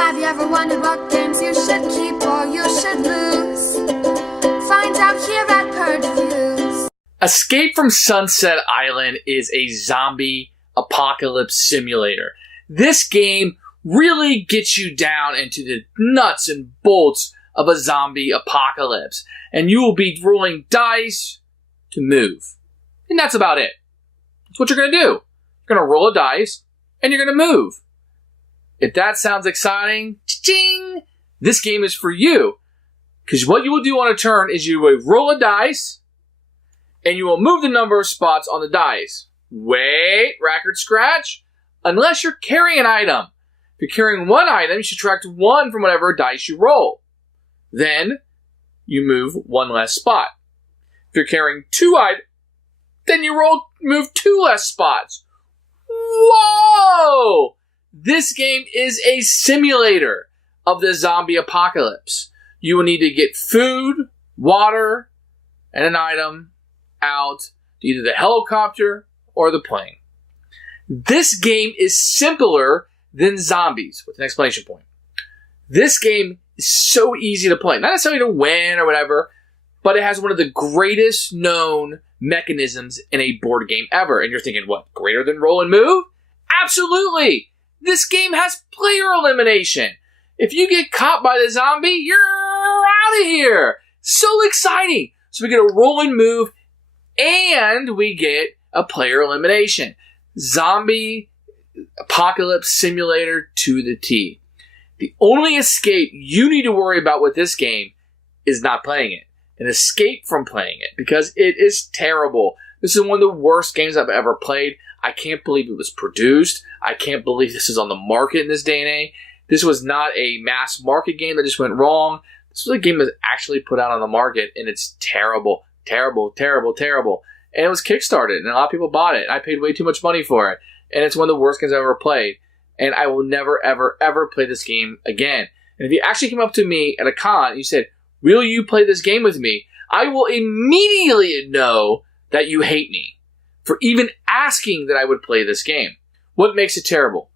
Have you ever wondered what games you should keep or you should lose? Find out here at Purge Reviews. Escape from Sunset Island is a zombie apocalypse simulator. This game really gets you down into the nuts and bolts of a zombie apocalypse. And you will be rolling dice to move. And that's about it. That's what you're going to do. You're going to roll a dice and you're going to move. If that sounds exciting, ching, this game is for you. Because what you will do on a turn is you will roll a dice and you will move the number of spots on the dice. Wait, record scratch. Unless you're carrying an item. If you're carrying one item, you subtract 1 from whatever dice you roll. Then you move 1 less spot. If you're carrying 2 items, then you move 2 less spots. Whoa! This game is a simulator of the zombie apocalypse. You will need to get food, water, and an item out to either the helicopter or the plane. This game is simpler than zombies, with an exclamation point. This game is so easy to play. Not necessarily to win or whatever, but it has one of the greatest known mechanisms in a board game ever. And you're thinking, what, greater than roll and move? Absolutely! This game has player elimination. If you get caught by the zombie, you're out of here. So exciting. So we get a roll and move, and we get a player elimination. Zombie apocalypse simulator to the T. The only escape you need to worry about with this game is not playing it. An escape from playing it, because it is terrible. This is one of the worst games I've ever played. I can't believe it was produced. I can't believe this is on the market in this day and age. This was not a mass market game that just went wrong. This was a game that was actually put out on the market, and it's terrible, terrible, terrible, terrible. And it was Kickstarted, and a lot of people bought it. I paid way too much money for it, and it's one of the worst games I've ever played. And I will never, ever, ever play this game again. And if you actually came up to me at a con and you said, will you play this game with me? I will immediately know that you hate me for even asking that I would play this game. What makes it terrible?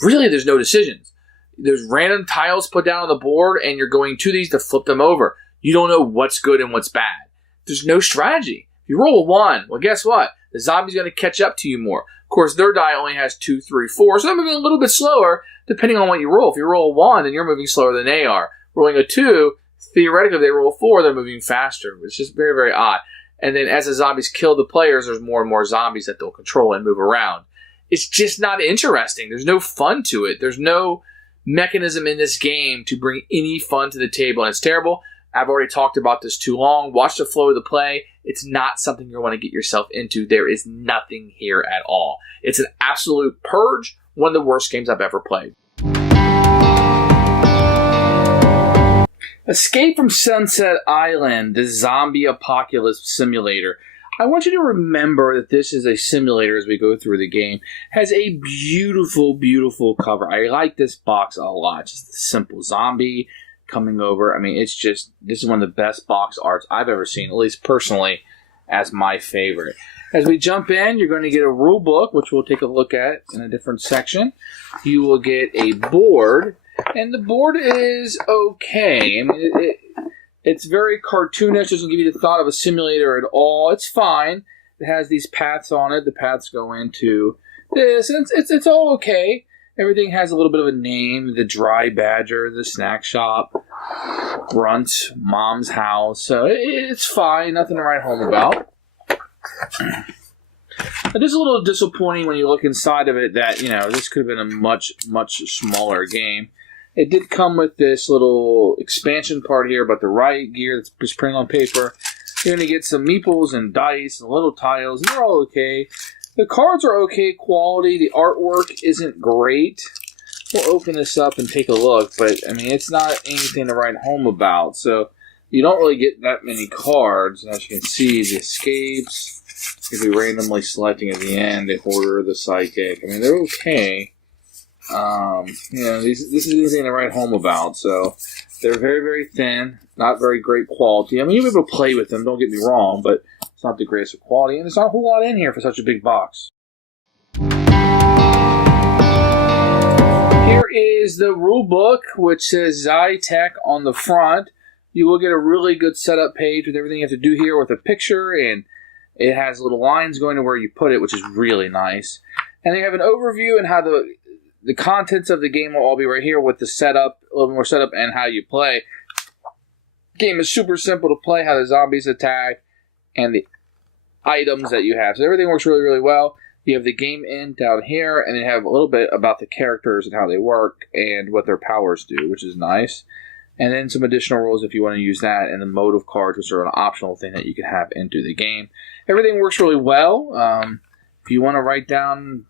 Really, there's no decisions. There's random tiles put down on the board, and you're going to these to flip them over. You don't know what's good and what's bad. There's no strategy. If you roll a 1, well, guess what? The zombie's going to catch up to you more. Of course, their die only has 2, 3, 4, so they're moving a little bit slower depending on what you roll. If you roll a 1, then you're moving slower than they are. Rolling a 2, theoretically, if they roll a 4, they're moving faster. It's just very, very odd. And then as the zombies kill the players, there's more and more zombies that they'll control and move around. It's just not interesting. There's no fun to it. There's no mechanism in this game to bring any fun to the table, and it's terrible. I've already talked about this too long. Watch the flow of the play. It's not something you want to get yourself into. There is nothing here at all. It's an absolute purge. One of the worst games I've ever played. Escape from Sunset Island, the zombie apocalypse simulator. I want you to remember that this is a simulator as we go through the game. It has a beautiful, beautiful cover. I like this box a lot. Just a simple zombie coming over. I mean, it's just, this is one of the best box arts I've ever seen, at least personally, as my favorite. As we jump in, you're going to get a rule book, which we'll take a look at in a different section. You will get a board, and the board is okay. I mean, it's very cartoonish. It doesn't give you the thought of a simulator at all. It's fine. It has these paths on it. The paths go into this, and it's all okay. Everything has a little bit of a name. The Dry Badger, the Snack Shop, Grunt, Mom's House. So it's fine. Nothing to write home about. It is a little disappointing when you look inside of it that, you know, this could have been a much, much smaller game. It did come with this little expansion part here about the riot gear that's just printed on paper. You're going to get some meeples and dice and little tiles, and they're all okay. The cards are okay quality. The artwork isn't great. We'll open this up and take a look, but, I mean, it's not anything to write home about. So you don't really get that many cards. And as you can see, the escapes, if we randomly selecting at the end, the hoarder, the psychic. I mean, they're okay. You know, this is anything to write home about. So they're very, very thin, not very great quality. I mean, you'll be able to play with them, don't get me wrong, but it's not the greatest of quality, and there's not a whole lot in here for such a big box. Here is the rule book, which says Zytech on the front. You will get a really good setup page with everything you have to do here with a picture, and it has little lines going to where you put it, which is really nice. And they have an overview and how the contents of the game will all be right here with the setup, a little more setup, and how you play. The game is super simple to play, how the zombies attack, and the items that you have. So everything works really, really well. You have the game in down here, and they have a little bit about the characters and how they work and what their powers do, which is nice. And then some additional rules if you want to use that, and the motive cards, which are an optional thing that you can have into the game. Everything works really well. If you want to write down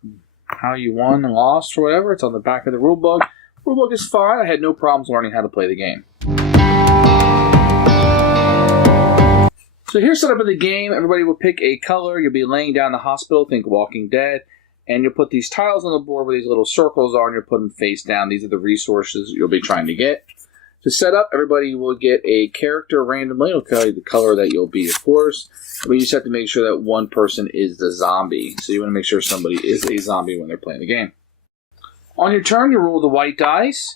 how you won and lost or whatever, it's on the back of the rulebook. Rulebook is fine. I had no problems learning how to play the game. So here's set up of the game. Everybody will pick a color. You'll be laying down in the hospital, think Walking Dead, and you'll put these tiles on the board where these little circles are, and you'll put them face down. These are the resources you'll be trying to get. To set up, everybody will get a character randomly. It'll tell you the color that you'll be, of course. But you just have to make sure that one person is the zombie. So you want to make sure somebody is a zombie when they're playing the game. On your turn, you roll the white dice,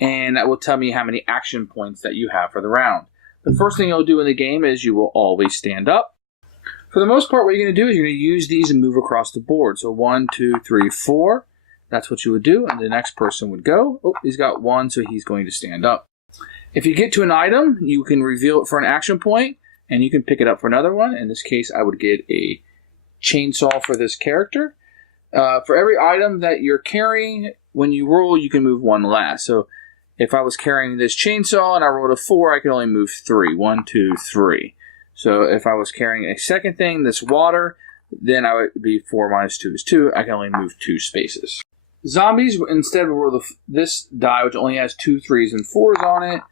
and that will tell me how many action points that you have for the round. The first thing you'll do in the game is you will always stand up. For the most part, what you're going to do is you're going to use these and move across the board. So 1, 2, 3, 4. That's what you would do, and the next person would go. Oh, he's got 1, so he's going to stand up. If you get to an item, you can reveal it for an action point, and you can pick it up for another one. In this case, I would get a chainsaw for this character. For every item that you're carrying, when you roll, you can move one less. So if I was carrying this chainsaw and I rolled a 4, I can only move 3. 1, 2, 3. So if I was carrying a second thing, this water, then I would be 4 minus 2 is 2. I can only move 2 spaces. Zombies, instead, will roll this die, which only has 2 3s and 4s on it.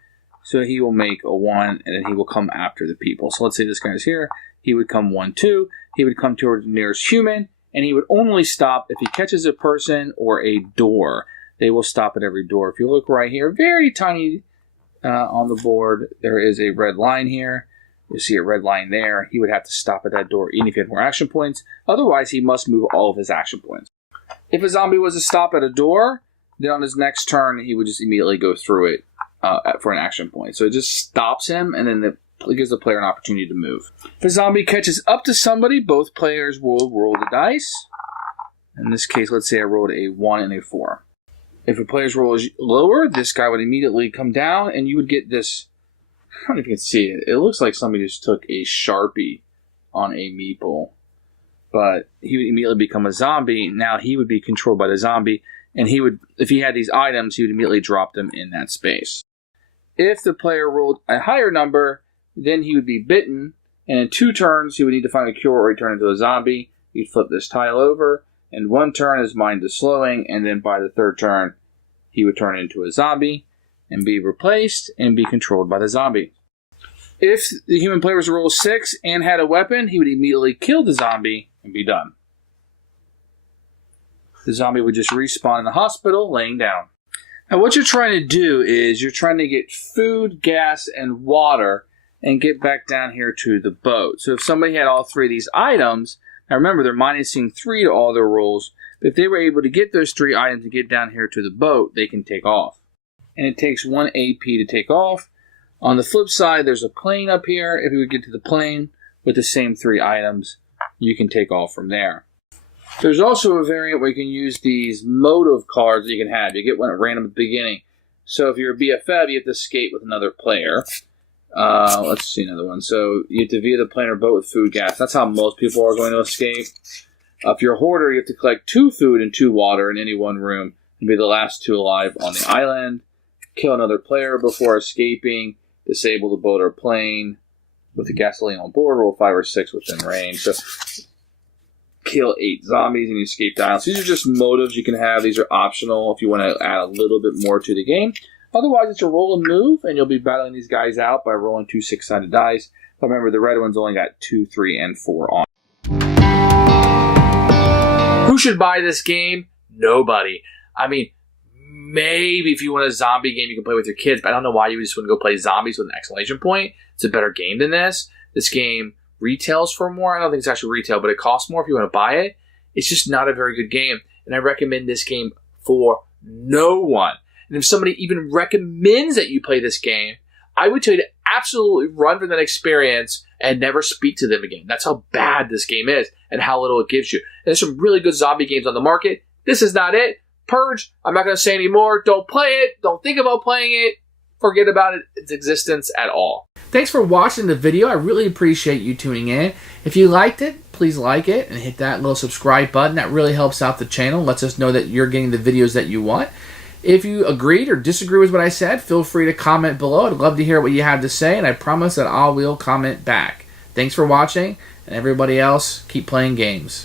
So he will make a 1, and then he will come after the people. So let's say this guy's here. He would come 1, 2. He would come towards the nearest human, and he would only stop if he catches a person or a door. They will stop at every door. If you look right here, very tiny on the board, there is a red line here. You'll see a red line there. He would have to stop at that door even if he had more action points. Otherwise, he must move all of his action points. If a zombie was to stop at a door, then on his next turn, he would just immediately go through it for an action point. So it just stops him, and then it gives the player an opportunity to move. If a zombie catches up to somebody, both players will roll the dice. In this case, let's say I rolled a 1 and a 4. If a player's roll is lower, this guy would immediately come down, and you would get this. I don't know if you can see it. It looks like somebody just took a Sharpie on a meeple. But he would immediately become a zombie. Now he would be controlled by the zombie, and he would, if he had these items, he would immediately drop them in that space. If the player rolled a higher number, then he would be bitten, and in 2 turns, he would need to find a cure or he turn into a zombie. He'd flip this tile over, and 1 turn his mind is slowing, and then by the 3rd turn, he would turn into a zombie and be replaced and be controlled by the zombie. If the human player was to roll 6 and had a weapon, he would immediately kill the zombie and be done. The zombie would just respawn in the hospital, laying down. Now what you're trying to do is you're trying to get food, gas, and water and get back down here to the boat. So if somebody had all 3 of these items, now remember they're minusing 3 to all their rolls, but if they were able to get those 3 items to get down here to the boat, they can take off. And it takes 1 AP to take off. On the flip side, there's a plane up here. If you would get to the plane with the same 3 items, you can take off from there. There's also a variant where you can use these motive cards that you can have. You get one at random at the beginning. So if you're a BFF, you have to skate with another player. Let's see another one. So you have to via the plane or boat with food, gas. That's how most people are going to escape. If you're a hoarder, you have to collect 2 food and 2 water in any one room and be the last 2 alive on the island. Kill another player before escaping. Disable the boat or plane with the gasoline on board. Roll 5 or 6 within range. So kill 8 zombies and you escape the island. So these are just motives you can have. These are optional if you want to add a little bit more to the game. Otherwise, it's a roll and move, and you'll be battling these guys out by rolling 2 6-sided dice. But remember, the red one's only got 2, 3, and 4 on. Who should buy this game? Nobody. I mean, maybe if you want a zombie game you can play with your kids, but I don't know why you just wouldn't go play zombies with an exclamation point. It's a better game than this. This game retails for more. I don't think it's actually retail, but it costs more if you want to buy it. It's just not a very good game, and I recommend this game for No one. And if somebody even recommends that you play this game, I would tell you to absolutely run from that experience and never speak to them again. That's how bad this game is and how little it gives you. And there's some really good zombie games on the market. This is not it. Purge, I'm not going to say anymore. Don't play it. Don't think about playing it. Forget about its existence at all. Thanks for watching the video. I really appreciate you tuning in. If you liked it, please like it and hit that little subscribe button. That really helps out the channel. Lets us know that you're getting the videos that you want. If you agreed or disagree with what I said, feel free to comment below. I'd love to hear what you have to say, and I promise that I will comment back. Thanks for watching, and everybody else, keep playing games.